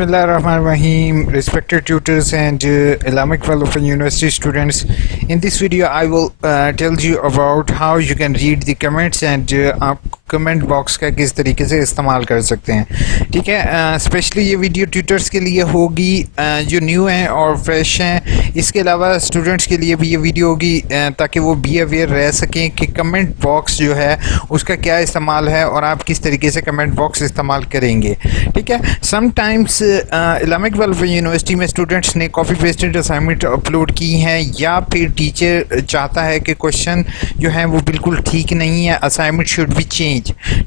Bismillahirrahmanirrahim, respected tutors and Allama Iqbal Open University students. In this video, I will tell you about how you can read the comments and आप comment box का किस तरीके से इस्तेमाल कर सकते हैं। ठीक है, स्पेशली ये वीडियो ट्यूटर्स के लिए होगी जो न्यू हैं और फ्रेश हैं। इसके अलावा स्टूडेंट्स के लिए भी ये वीडियो होगी ताकि वो बी अवेयर रह सकें कि कमेंट बॉक्स जो है उसका क्या इस्तेमाल है और आप किस तरीके से कमेंट बॉक्स इस्तेमाल करेंगे। ठीक है, समटाइम्स अल्लामा इकबाल यूनिवर्सिटी में स्टूडेंट्स ने कॉपी पेस्टेड असाइनमेंट अपलोड की हैं या फिर टीचर चाहता है कि क्वेश्चन जो है वो बिल्कुल ठीक नहीं है, असाइनमेंट शुड बी चेंज।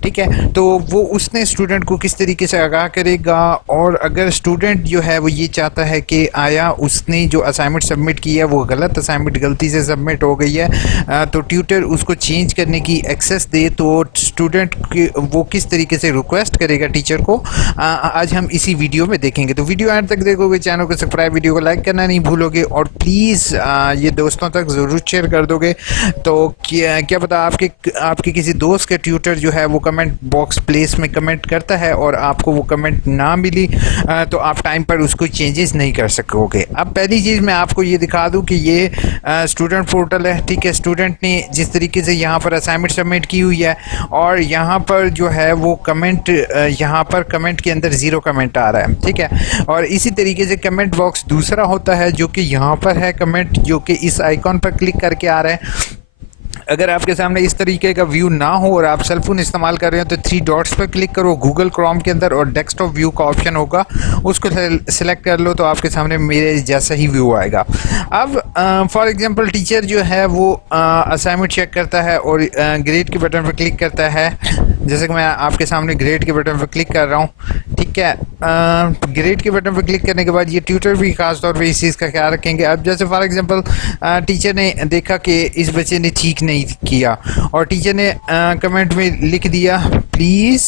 ठीक है, तो वो उसने स्टूडेंट को किस तरीके से आगाह करेगा। और अगर स्टूडेंट जो है वो ये चाहता है कि आया उसने जो असाइनमेंट सबमिट की है वो गलत असाइनमेंट गलती से सबमिट हो गई है तो ट्यूटर उसको चेंज करने की एक्सेस दे, तो स्टूडेंट वो किस तरीके से रिक्वेस्ट करेगा टीचर को, आज हम इसी वीडियो में देखेंगे। तो वीडियो एंड तक देखोगे, चैनल को सब्सक्राइब, वीडियो को लाइक करना नहीं भूलोगे और प्लीज़ ये दोस्तों तक ज़रूर शेयर कर दोगे। तो क्या पता आपके किसी दोस्त के ट्यूटर जो है वो कमेंट बॉक्स प्लेस में कमेंट करता है और आपको वो कमेंट ना मिली तो आप टाइम पर उसको चेंजेस नहीं कर सकोगे। अब पहली चीज़ मैं आपको ये दिखा दूं कि ये स्टूडेंट पोर्टल है। ठीक है, स्टूडेंट ने जिस तरीके से यहाँ पर असाइनमेंट सबमिट की हुई है और यहाँ पर जो है वो कमेंट, यहाँ पर कमेंट के अंदर 0 कमेंट आ रहा है। ठीक है, और इसी तरीके से कमेंट बॉक्स दूसरा होता है जो कि यहाँ पर है कमेंट, जो कि इस आइकॉन पर क्लिक करके आ रहा है। अगर आपके सामने इस तरीके का व्यू ना हो और आप सेलफोन इस्तेमाल कर रहे हो तो 3 डॉट्स पर क्लिक करो गूगल क्रोम के अंदर और डेस्कटॉप व्यू का ऑप्शन होगा, उसको सेलेक्ट कर लो तो आपके सामने मेरे जैसा ही व्यू आएगा। अब फॉर एग्जांपल टीचर जो है वो असाइनमेंट चेक करता है और ग्रेड के बटन पर क्लिक करता है, जैसे कि मैं आपके सामने ग्रेड के बटन पर क्लिक कर रहा हूँ। ठीक है, ग्रेड के बटन पर क्लिक करने के बाद ये ट्यूटर भी खास तौर पे इस चीज़ का ख्याल रखेंगे। अब जैसे फॉर एग्जांपल टीचर ने देखा कि इस बच्चे ने ठीक नहीं किया और टीचर ने कमेंट में लिख दिया please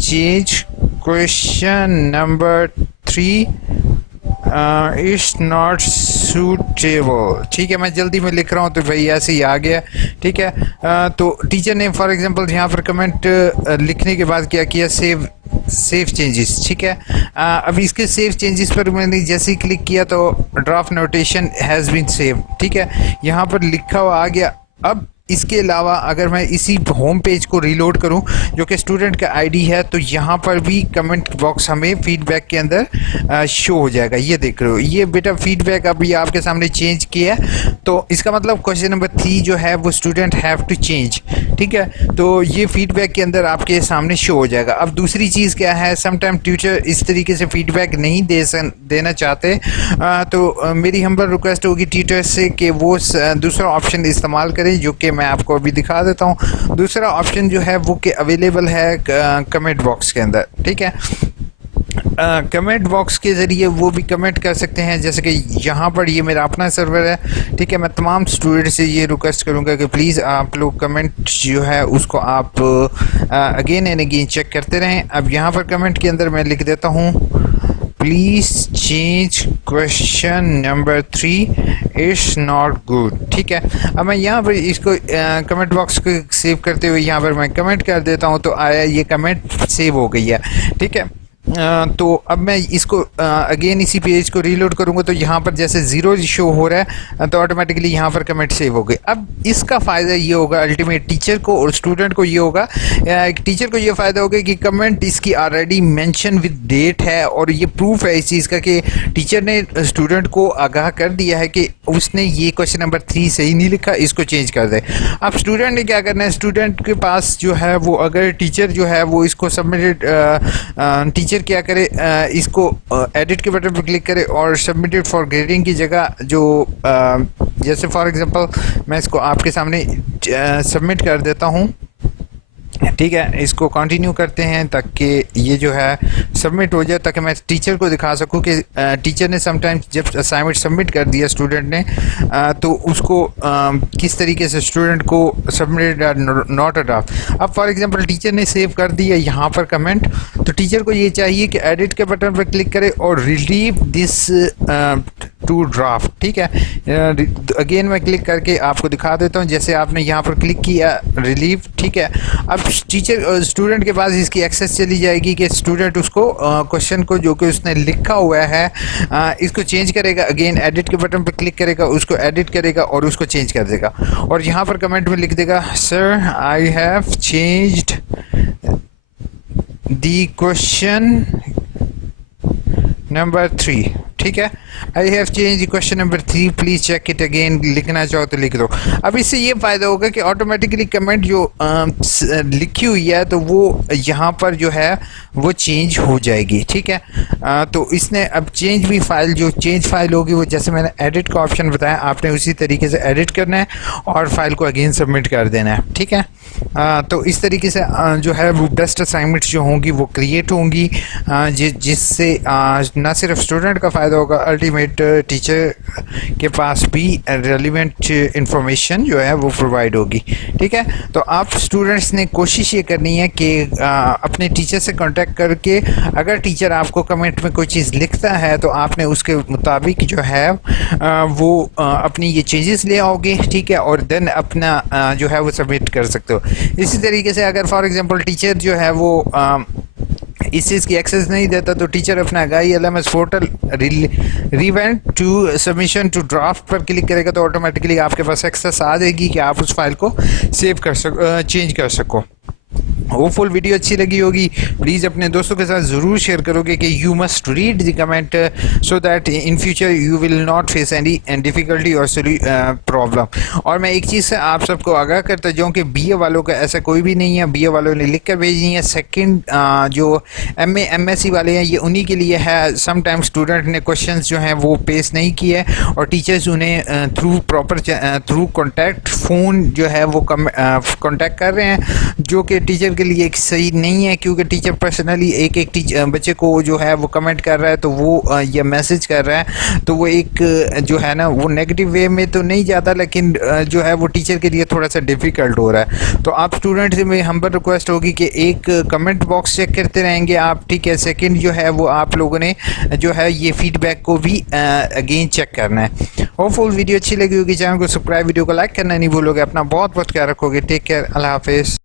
change question number 3 it's not suitable. ठीक है, मैं जल्दी में लिख रहा हूँ तो भाई ऐसे ही आ गया। ठीक है, तो टीचर ने फॉर एग्जांपल यहाँ पर कमेंट लिखने के बाद क्या किया, सेव चेंजेस। ठीक है, अब इसके सेव चेंजेस पर मैंने जैसे ही क्लिक किया तो draft notation has been save. ठीक है, यहाँ पर लिखा हुआ आ गया। अब इसके अलावा अगर मैं इसी होम पेज को रीलोड करूं जो कि स्टूडेंट का आईडी है तो यहाँ पर भी कमेंट बॉक्स हमें फीडबैक के अंदर शो हो जाएगा। ये देख रहे हो, ये बेटा फीडबैक अभी आपके सामने चेंज किया है, तो इसका मतलब क्वेश्चन नंबर 3 जो है वो स्टूडेंट हैव टू चेंज। ठीक है, तो ये फीडबैक के अंदर आपके सामने शो हो जाएगा। अब दूसरी चीज़ क्या है, समटाइम ट्यूटर इस तरीके से फीडबैक नहीं देना चाहते तो मेरी हम्बल रिक्वेस्ट होगी ट्यूटर से कि वो दूसरा ऑप्शन इस्तेमाल करें जो कि मैं आपको अभी दिखा देता हूँ। दूसरा ऑप्शन जो है वो कि अवेलेबल है कमेंट बॉक्स के अंदर। ठीक है, कमेंट बॉक्स के ज़रिए वो भी कमेंट कर सकते हैं, जैसे कि यहाँ पर ये मेरा अपना सर्वर है। ठीक है, मैं तमाम स्टूडेंट से ये रिक्वेस्ट करूँगा कि प्लीज़ आप लोग कमेंट जो है उसको आप अगेन एंड अगेन चेक करते रहें। अब यहाँ पर कमेंट के अंदर मैं लिख देता हूँ please change question number 3 it's not good. ठीक है, अब मैं यहाँ पर इसको कमेंट बॉक्स को सेव करते हुए यहाँ पर मैं कमेंट कर देता हूँ तो आया ये कमेंट सेव हो गई है। ठीक है, तो अब मैं इसको अगेन इसी पेज को रीलोड करूँगा तो यहाँ पर जैसे 0 शो हो रहा है तो ऑटोमेटिकली यहाँ पर कमेंट सेव हो गए। अब इसका फ़ायदा ये होगा अल्टीमेट टीचर को और स्टूडेंट को ये होगा, टीचर को ये फ़ायदा होगा कि कमेंट इसकी ऑलरेडी मेंशन विद डेट है और ये प्रूफ है इस चीज़ का कि टीचर ने स्टूडेंट को आगाह कर दिया है कि उसने ये क्वेश्चन नंबर 3 सही नहीं लिखा, इसको चेंज कर दे। अब स्टूडेंट ने क्या करना है, स्टूडेंट के पास जो है वो अगर टीचर जो है वो इसको सबमिटेड टीचर क्या करे, इसको एडिट के बटन पर क्लिक करे और सबमिटेड फॉर ग्रेडिंग की जगह जो जैसे फॉर एग्जांपल मैं इसको आपके सामने सबमिट कर देता हूँ। ठीक है, इसको कंटिन्यू करते हैं ताकि ये जो है सबमिट हो जाए, ताकि मैं टीचर को दिखा सकूं कि टीचर ने समटाइम्स जब असाइनमेंट सबमिट कर दिया स्टूडेंट ने तो उसको किस तरीके से स्टूडेंट को सबमिट नॉट अ ड्राफ्ट। अब फॉर एग्जांपल टीचर ने सेव कर दिया यहाँ पर कमेंट, तो टीचर को ये चाहिए कि एडिट के बटन पर क्लिक करे और रिलीव दिस टू ड्राफ्ट। ठीक है, अगेन मैं क्लिक करके आपको दिखा देता हूँ। जैसे आपने यहाँ पर क्लिक किया रिलीव, ठीक है, अब टीचर स्टूडेंट के पास इसकी एक्सेस चली जाएगी कि स्टूडेंट उसको क्वेश्चन को जो कि उसने लिखा हुआ है इसको चेंज करेगा। अगेन एडिट के बटन पर क्लिक करेगा, उसको एडिट करेगा और उसको चेंज कर देगा और यहाँ पर कमेंट में लिख देगा sir I have changed the question number 3। ठीक है, I have change question number 3 please check it again. लिखना चाहो तो लिख दो। अब इससे ये फ़ायदा होगा कि ऑटोमेटिकली कमेंट जो लिखी हुई है तो वो यहाँ पर जो है वो चेंज हो जाएगी। ठीक है, तो इसने अब चेंज भी फाइल, जो चेंज फाइल होगी वो जैसे मैंने एडिट का ऑप्शन बताया आपने उसी तरीके से एडिट करना है और फाइल को अगेन सबमिट कर देना है। ठीक है, तो इस तरीके से जो है वो बेस्ट असाइनमेंट्स जो होंगी वो क्रिएट होंगी जिससे ना सिर्फ स्टूडेंट का फ़ायदा होगा, अल्टीमेट टीचर के पास भी रेलिवेंट इंफॉर्मेशन जो है वो प्रोवाइड होगी। ठीक है, तो आप स्टूडेंट्स ने कोशिश ये करनी है कि अपने टीचर से कांटेक्ट करके अगर टीचर आपको कमेंट में कोई चीज़ लिखता है तो आपने उसके मुताबिक जो है वो अपनी ये चेंजेस ले आओगे। ठीक है, और देन अपना जो है वो सबमिट कर सकते हो। इसी तरीके से अगर फॉर एग्जांपल टीचर जो है वो इस चीज़ की एक्सेस नहीं देता तो टीचर अपना AIOU portal revert to submission to draft पर क्लिक करेगा तो ऑटोमेटिकली आपके पास एक्सेस आ जाएगी कि आप उस फाइल को सेव कर सको, चेंज कर सको। होपफुल वीडियो अच्छी लगी होगी, प्लीज़ अपने दोस्तों के साथ ज़रूर शेयर करोगे कि you must read the comment so that in future you will not face any difficulty और प्रॉब्लम। और मैं एक चीज़ से आप सबको आगाह करता जाऊँ कि BA वालों का ऐसा कोई भी नहीं है, BA वालों ने लिख कर भेजी है। सेकंड जो MA MSc वाले हैं ये उन्हीं के लिए है। समटाइम स्टूडेंट ने क्वेश्चंस जो हैं वो पेश नहीं किए और टीचर्स उन्हें थ्रू कॉन्टैक्ट फ़ोन जो है वो कॉन्टैक्ट कर रहे हैं, जो कि टीचर के लिए सही नहीं है क्योंकि टीचर पर्सनली एक बच्चे को जो है वो कमेंट कर रहा है तो वो या मैसेज कर रहा है तो वो एक जो है ना वो नेगेटिव वे में तो नहीं जाता, लेकिन जो है वो टीचर के लिए थोड़ा सा डिफ़िकल्ट हो रहा है। तो आप स्टूडेंट से मेरी हम्बल रिक्वेस्ट होगी कि एक कमेंट बॉक्स चेक करते रहेंगे आप। ठीक है, सेकंड जो है वो आप लोगों ने जो है ये फीडबैक को भी अगेन चेक करना है। होपफुल वीडियो अच्छी लगी होगी, चैनल को सब्सक्राइब, वीडियो को लाइक करना नहीं भूलोगे। अपना बहुत बहुत ख्याल रखोगे। टेक केयर, अल्लाह हाफिज़।